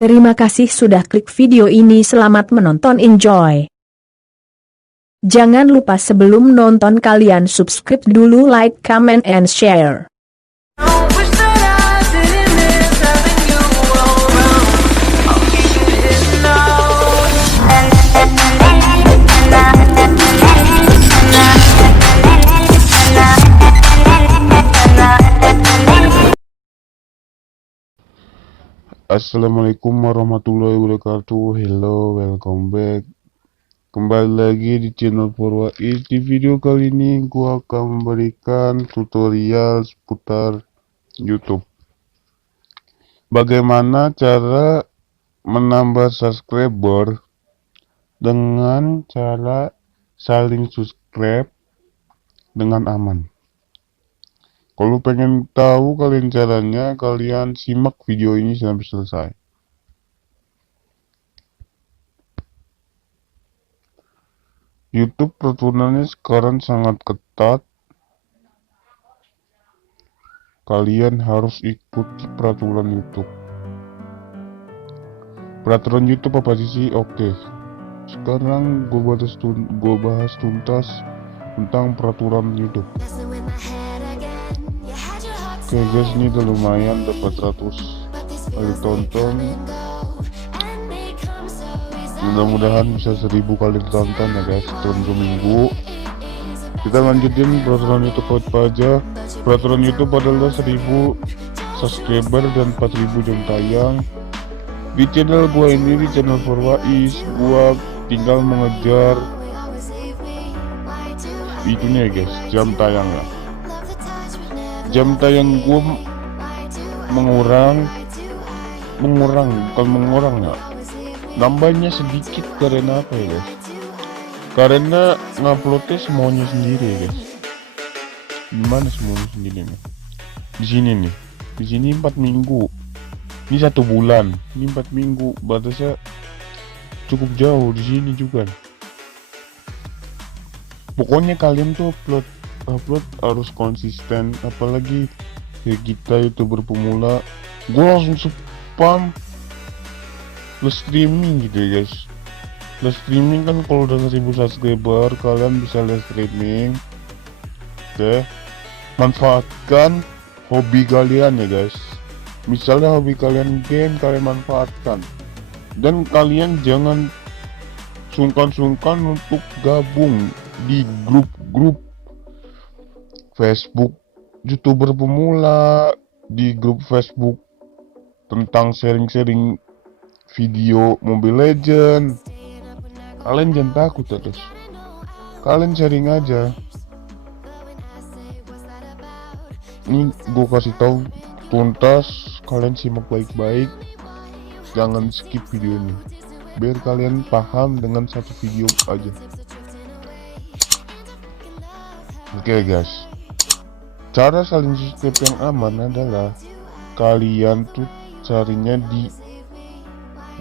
Terima kasih sudah klik video ini. Selamat menonton, enjoy. Jangan lupa sebelum nonton kalian subscribe dulu, like, comment, and share. Assalamualaikum warahmatullahi wabarakatuh. Hello, welcome back. Kembali lagi di channel Wais. Di video kali ini gua akan memberikan tutorial seputar YouTube. Bagaimana cara menambah subscriber dengan cara saling subscribe dengan aman. Kalau pengen tahu kalian caranya, kalian simak video ini sampai selesai. YouTube peraturannya sekarang sangat ketat. Kalian harus ikuti peraturan YouTube. Peraturan YouTube apa sih? Oke. Sekarang gue bahas tuntas tentang peraturan YouTube. Oke guys, ini udah lumayan, dapat 100 kali tonton. Mudah-mudahan bisa 1000 kali tonton ya guys dalam 2 minggu. Kita lanjutin peraturan YouTube apa aja. Peraturan YouTube adalah 1000 subscriber dan 4000 jam tayang. Di channel gua ini, di channel Wais, gua tinggal mengejar itunya ya guys, jam tayangnya. Jam tayang gua mengurang bukan ya, nambahnya sedikit. Karena apa ya guys? Karena nguploadnya semuanya sendiri ya guys. Gimana semuanya sendiri nih? Di sini nih, di sini 4 minggu. Ini 1 bulan, ini 4 minggu. Batasnya cukup jauh di sini juga. Pokoknya kalian tuh upload harus konsisten, apalagi ya kita YouTuber pemula. Gue langsung spam live streaming gitu ya guys. Live streaming kan kalau udah 1000 subscriber kalian bisa live streaming. Oke, manfaatkan hobi kalian ya guys. Misalnya hobi kalian game, kalian manfaatkan. Dan kalian jangan sungkan-sungkan untuk gabung di grup-grup Facebook YouTuber pemula, di grup Facebook tentang sharing-sharing video Mobile Legend. Kalian jangan takut terus. Kalian sharing aja. Ini gue kasih tahu tuntas, kalian simak baik-baik. Jangan skip video ini, biar kalian paham dengan satu video aja. Oke guys. Cara saling subscribe yang aman adalah kalian tuh carinya di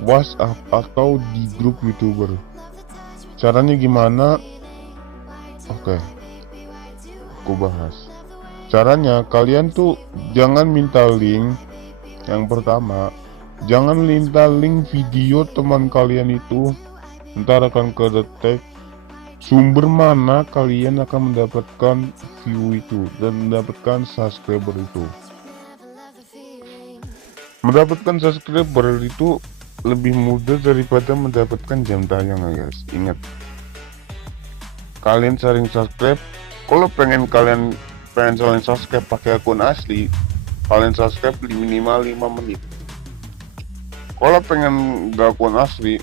WhatsApp atau di grup YouTuber. Caranya gimana? Oke, aku bahas. Caranya kalian tuh jangan minta link. Yang pertama, jangan minta link video teman kalian itu, ntar akan kedetek sumber mana kalian akan mendapatkan view itu dan mendapatkan subscriber itu. Mendapatkan subscriber itu lebih mudah daripada mendapatkan jam tayang ya guys. Ingat, kalian saling subscribe. Kalau kalian pengen saling subscribe pakai akun asli, kalian subscribe minimal 5 menit. Kalau pengen gak akun asli,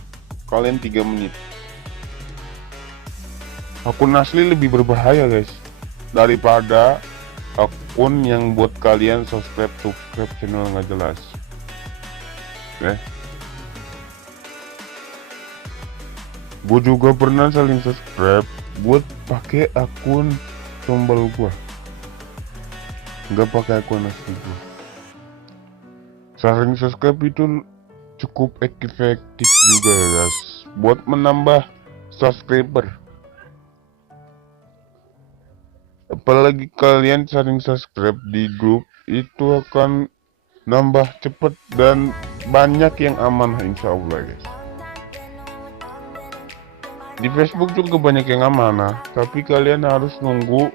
kalian 3 menit. Akun asli lebih berbahaya guys daripada akun yang buat kalian subscribe channel nggak jelas. Oke. Gue juga pernah saling subscribe buat pakai akun tombol gua, nggak pakai akun asli gua. Saling subscribe itu cukup efektif juga ya guys buat menambah subscriber. Apalagi kalian saling subscribe di grup, itu akan nambah cepat dan banyak yang aman insya Allah guys. Di Facebook juga banyak yang amanah, tapi kalian harus nunggu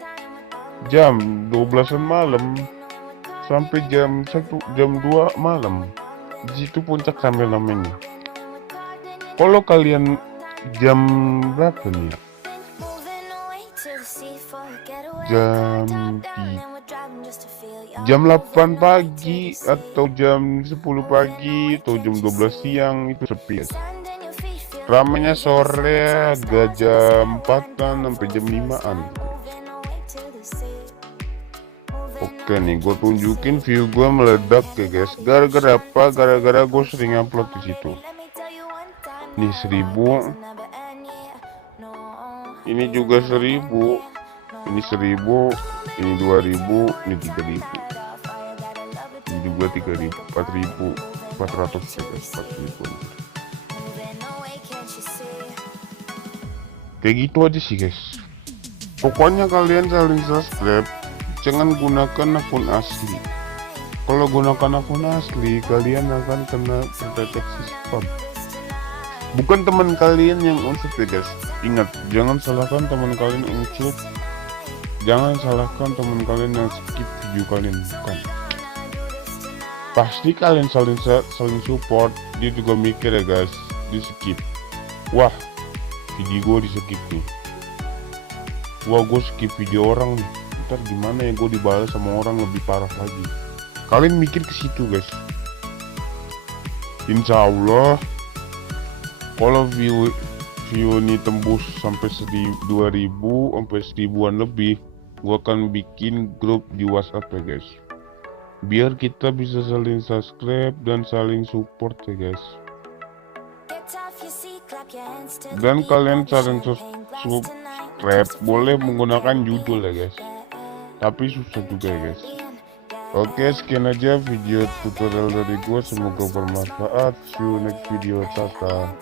jam 12-an malam sampai jam 1, jam 2 malam. Di situ puncak rame namanya. Kalau kalian jam berapa nih ya? Jam 8 pagi atau jam 10 pagi atau jam 12 siang itu sepi. Ramenya sore agak jam 4-an sampai jam 5-an. Oke nih, gue tunjukin view gue meledak ya guys. Gara-gara apa? Gara-gara gue sering upload di situ. Nih 1000. Ini juga 1000. Ini 1000. Ini 2000. Ini 3000. Ini juga 3000. 4000. 400 ya guys. 4000. Kayak gitu aja sih guys. Pokoknya kalian saling subscribe. Jangan gunakan akun asli. Kalau gunakan akun asli, kalian akan kena terdeteksi spam. Bukan teman kalian yang unsut ya guys. Ingat, jangan salahkan teman kalian yang unsut. Jangan salahkan teman kalian yang skip video kalian. Bukan. Pasti kalian saling support. Dia juga mikir ya guys. Di skip. Wah, video gue di skip nih. Wah, gue skip video orang nih. Ntar gimana ya gue dibalas sama orang lebih parah lagi. Kalian mikir ke situ guys. Insya Allah kalau view ini tembus sampai 2000 sampai 1000-an lebih, gue akan bikin grup di WhatsApp ya guys. Biar kita bisa saling subscribe dan saling support ya guys. Dan kalian saling subscribe boleh menggunakan judul ya guys. Tapi susah juga ya guys. Oke, sekian aja video tutorial dari gue. Semoga bermanfaat. See you next video. Tata.